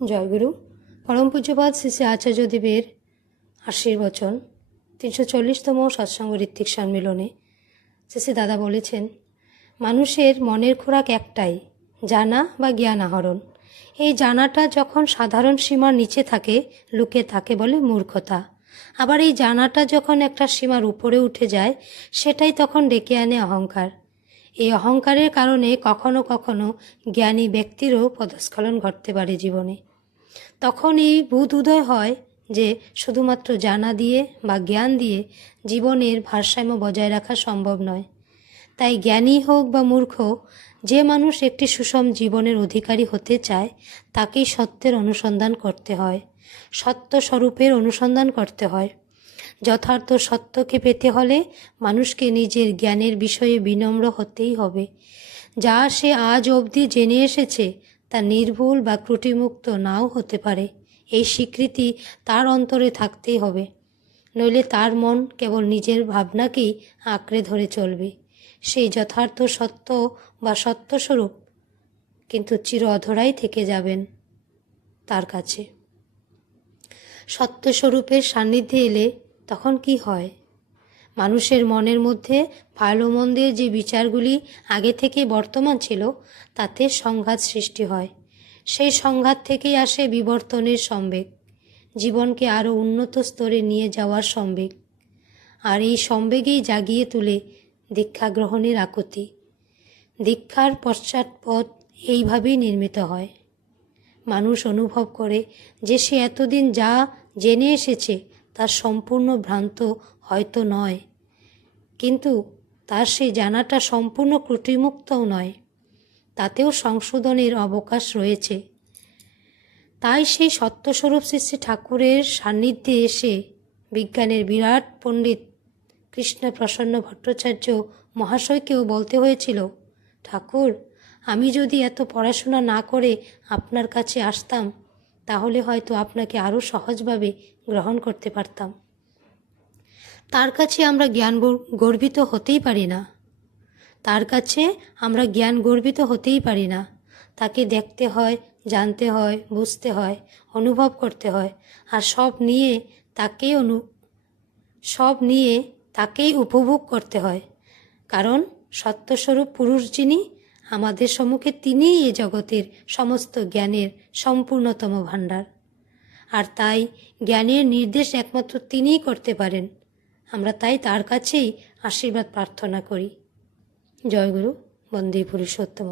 জয়গুরু। পরম পূজ্যপাদ শ্রী শ্রী আচার্যদেবের আশীর্বচন 340তম সৎসঙ্গ ঋত্বিক সম্মেলনে শ্রী শ্রী দাদা বলেছেন, মানুষের মনের খোরাক একটাই, জানা বা জ্ঞান আহরণ। এই জানাটা যখন সাধারণ সীমার নিচে থাকে, লুকে থাকে বলে মূর্খতা। আবার এই জানাটা যখন একটা সীমার উপরে উঠে যায়, সেটাই তখন ডেকে আনে অহংকার। এই অহংকারের কারণে কখনো কখনো জ্ঞানী ব্যক্তিরও পদস্খলন ঘটতে পারে জীবনে। তখন এই বোধ উদয় হয় যে শুধুমাত্র জানা দিয়ে বা জ্ঞান দিয়ে জীবনের ভারসাম্য বজায় রাখা সম্ভব নয়। তাই জ্ঞানী হোক বা মূর্খ, যে মানুষ একটি সুষম জীবনের অধিকারী হতে চায় তাকেই সত্যের অনুসন্ধান করতে হয়, সত্য স্বরূপের অনুসন্ধান করতে হয়। যথার্থ সত্যকে পেতে হলে মানুষকে নিজের জ্ঞানের বিষয়ে বিনম্র হতেই হবে। যা সে আজ অবধি জেনে এসেছে তা নির্ভুল বা ত্রুটিমুক্ত নাও হতে পারে, এই স্বীকৃতি তার অন্তরে থাকতেই হবে। নইলে তার মন কেবল নিজের ভাবনাকেই আঁকড়ে ধরে চলবে। সেই যথার্থ সত্য বা সত্যস্বরূপ কিন্তু চির অধরাই থেকে যাবেন তার কাছে। সত্যস্বরূপের সান্নিধ্যে এলে তখন কি হয়? মানুষের মনের মধ্যে ভালো মন্দের যে বিচারগুলি আগে থেকে বর্তমান ছিল, তাতে সংঘাত সৃষ্টি হয়। সেই সংঘাত থেকেই আসে বিবর্তনের সম্বেগ, জীবনকে আরও উন্নত স্তরে নিয়ে যাওয়ার সম্বেগ। আর এই সম্বেগেই জাগিয়ে তুলে দীক্ষা গ্রহণের আকুতি। দীক্ষার পশ্চাৎপদ এইভাবেই নির্মিত হয়। মানুষ অনুভব করে যে সে এতদিন যা জেনে এসেছে তার সম্পূর্ণ ভ্রান্ত হয়তো নয়, কিন্তু তার সেই জানাটা সম্পূর্ণ ত্রুটিমুক্তও নয়, তাতেও সংশোধনের অবকাশ রয়েছে। তাই সেই সত্যস্বরূপ শ্রী শ্রী ঠাকুরের সান্নিধ্যে এসে বিজ্ঞানের বিরাট পণ্ডিত কৃষ্ণপ্রসন্ন ভট্টাচার্য মহাশয়কেও বলতে হয়েছিল, ঠাকুর, আমি যদি এত পড়াশোনা না করে আপনার কাছে আসতাম তাহলে হয়তো আপনাকে আরও সহজভাবে গ্রহণ করতে পারতাম। তার কাছে আমরা জ্ঞান গর্বিত হতেই পারি না, তার কাছে আমরা জ্ঞান গর্বিত হতেই পারি না। তাকে দেখতে হয়, জানতে হয়, বুঝতে হয়, অনুভব করতে হয়, আর সব নিয়ে তাকেই উপভোগ করতে হয়। কারণ সত্যস্বরূপ পুরুষ যিনি আমাদের সম্মুখে, তিনিই এ জগতের সমস্ত জ্ঞানের সম্পূর্ণতম ভাণ্ডার। আর তাই জ্ঞানের নির্দেশ একমাত্র তিনিই করতে পারেন। আমরা তাই তার কাছেই আশীর্বাদ প্রার্থনা করি। জয়গুরু। বন্দে পুরুষোত্তম।